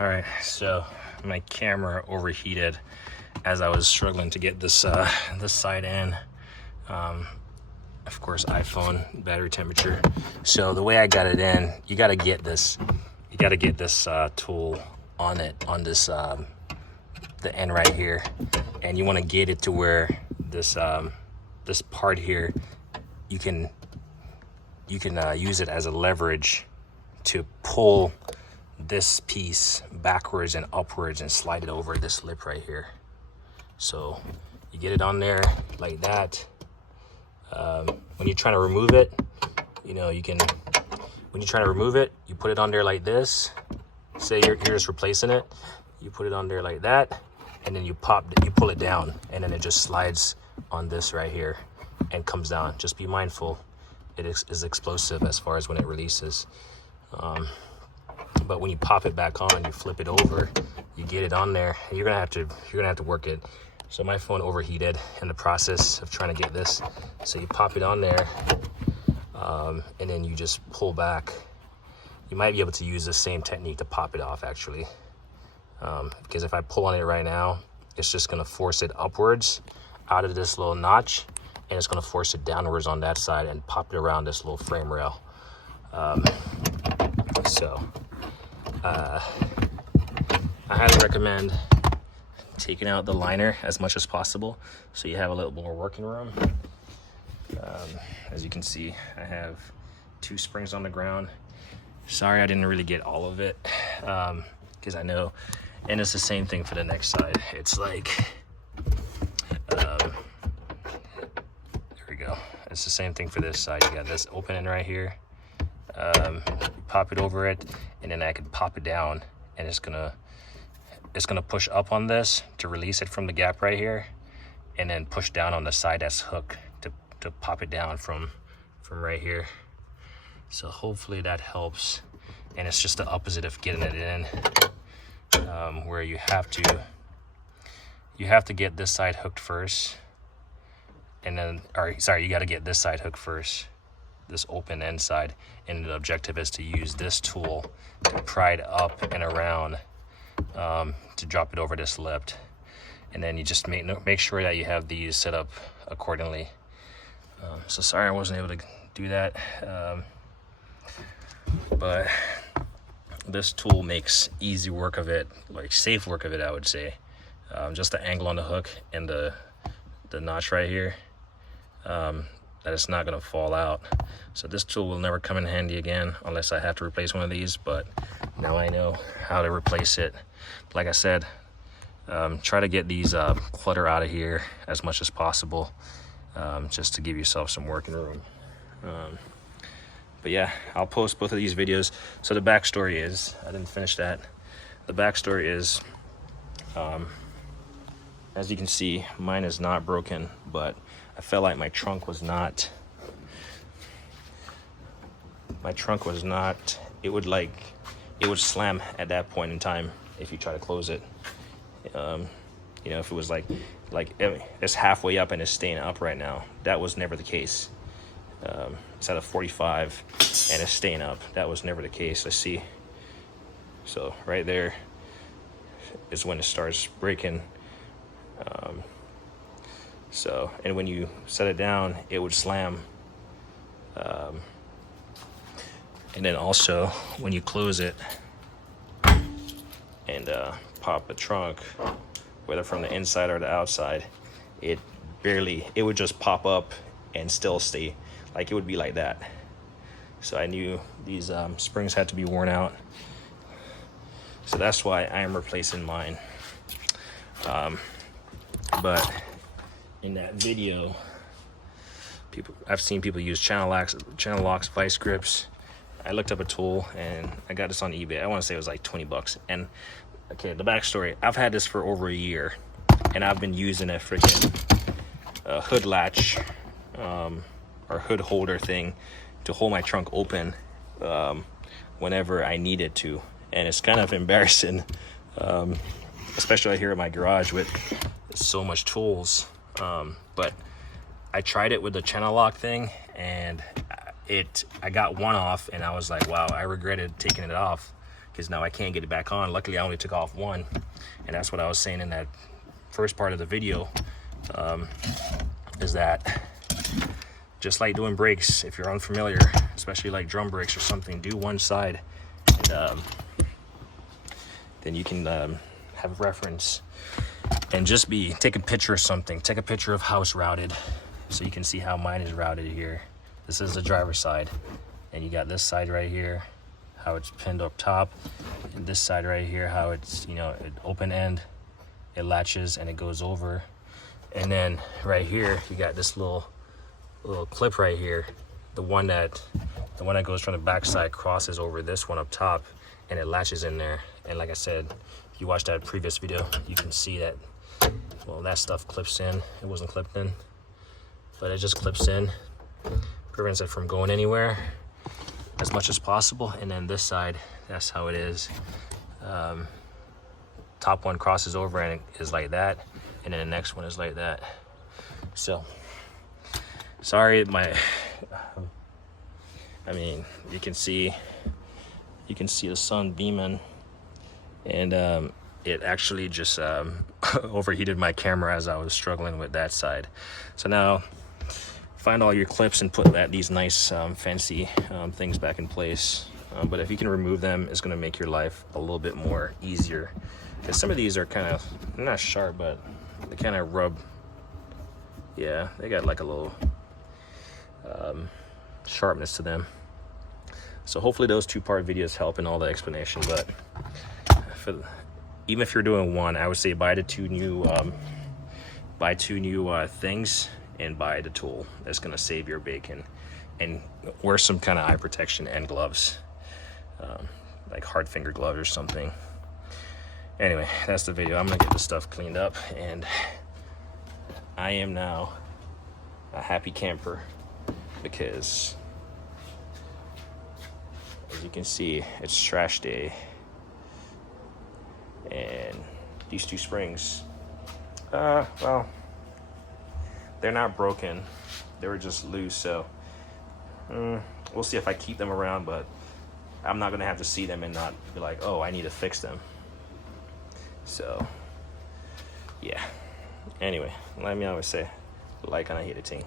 All right, so my camera overheated as I was struggling to get this this side in. Of course, iPhone battery temperature. So the way I got it in, you got to get this tool on it, on this the end right here, and you want to get it to where this this part here, you can use it as a leverage to pull this piece backwards and upwards and slide it over this lip right here. So you get it on there like that. When you're trying to remove it, you know, you can, when you're trying to remove it, you put it on there like this. Say you're just replacing it, you put it on there like that, and then you pull it down, and then it just slides on this right here and comes down. Just be mindful, it is explosive as far as when it releases. But when you pop it back on, you flip it over, you get it on there, and you're gonna have to work it. So my phone overheated in the process of trying to get this. So you pop it on there, and then you just pull back. You might be able to use the same technique to pop it off, actually. Because if I pull on it right now, it's just gonna force it upwards out of this little notch, and it's gonna force it downwards on that side and pop it around this little frame rail. I highly recommend taking out the liner as much as possible so you have a little more working room. As you can see, I have 2 springs on the ground. Sorry I didn't really get all of it, because I know, and it's the same thing for the next side. It's like, there we go. It's the same thing for this side. You got this opening right here. Pop it over it, and then I can pop it down, and it's gonna push up on this to release it from the gap right here, and then push down on the side that's hooked to pop it down from right here. So hopefully that helps. And it's just the opposite of getting it in, where you have to get this side hooked first, and then, or sorry, you got to get this side hooked first, this open end side, and the objective is to use this tool to pry it up and around, to drop it over this lip. And then you just make sure that you have these set up accordingly. So sorry I wasn't able to do that, but this tool makes easy work of it, like safe work of it, I would say. Just the angle on the hook and the notch right here, that it's not gonna fall out. So this tool will never come in handy again unless I have to replace one of these, but now I know how to replace it. Like I said, try to get these clutter out of here as much as possible, just to give yourself some working room. But yeah, I'll post both of these videos. So the backstory is, I didn't finish that. The backstory is, as you can see, mine is not broken, but I felt like my trunk was not, it would slam at that point in time if you try to close it. You know, if it was like it's halfway up and it's staying up right now, that was never the case. It's at a 45 and it's staying up. That was never the case. Let's see. So right there is when it starts breaking. So, and when you set it down, it would slam. And then also when you close it and pop the trunk, whether from the inside or the outside, it would just pop up and still stay, like it would be like that. So I knew these springs had to be worn out. So that's why I am replacing mine. But in that video, I've seen people use channel locks, vice grips. I looked up a tool and I got this on eBay. I want to say it was like 20 bucks. And okay, the backstory, I've had this for over a year, and I've been using a freaking hood latch or hood holder thing to hold my trunk open whenever I need it to. And it's kind of embarrassing, especially here in my garage with so much tools. But I tried it with the channel lock thing, and I got one off, and I was like, wow, I regretted taking it off, because now I can't get it back on. Luckily I only took off one, and that's what I was saying in that first part of the video, is that just like doing brakes, if you're unfamiliar, especially like drum brakes or something, do one side, and then you can have reference, and just take a picture of something. Take a picture of how it's routed, so you can see how mine is routed here. This is the driver's side, and you got this side right here, how it's pinned up top, and this side right here, how it's, you know, it open end, it latches and it goes over. And then right here you got this little clip right here, the one that goes from the back side crosses over this one up top, and it latches in there. And like I said, if you watched that previous video, you can see that, well, that stuff clips in. It wasn't clipped in, but it just clips in, prevents it from going anywhere as much as possible. And then this side, that's how it is. Top one crosses over and it is like that, and then the next one is like that. So sorry, I mean, you can see the sun beaming, and it actually just overheated my camera as I was struggling with that side. So now find all your clips and put these nice fancy things back in place. But if you can remove them, it's going to make your life a little bit more easier, because some of these are kind of not sharp, but they kind of rub. Yeah, they got like a little sharpness to them. So hopefully those two-part videos help in all the explanation. But even if you're doing one, I would say buy two new things, and buy the tool that's going to save your bacon, and wear some kind of eye protection and gloves, like hard finger gloves or something. Anyway, that's the video. I'm gonna get this stuff cleaned up, and I am now a happy camper, because as you can see, it's trash day, and these two springs, well, they're not broken, they were just loose. So we'll see if I keep them around, but I'm not gonna have to see them and not be like, oh, I need to fix them. So yeah, anyway, let me always say, like and I hate a ting.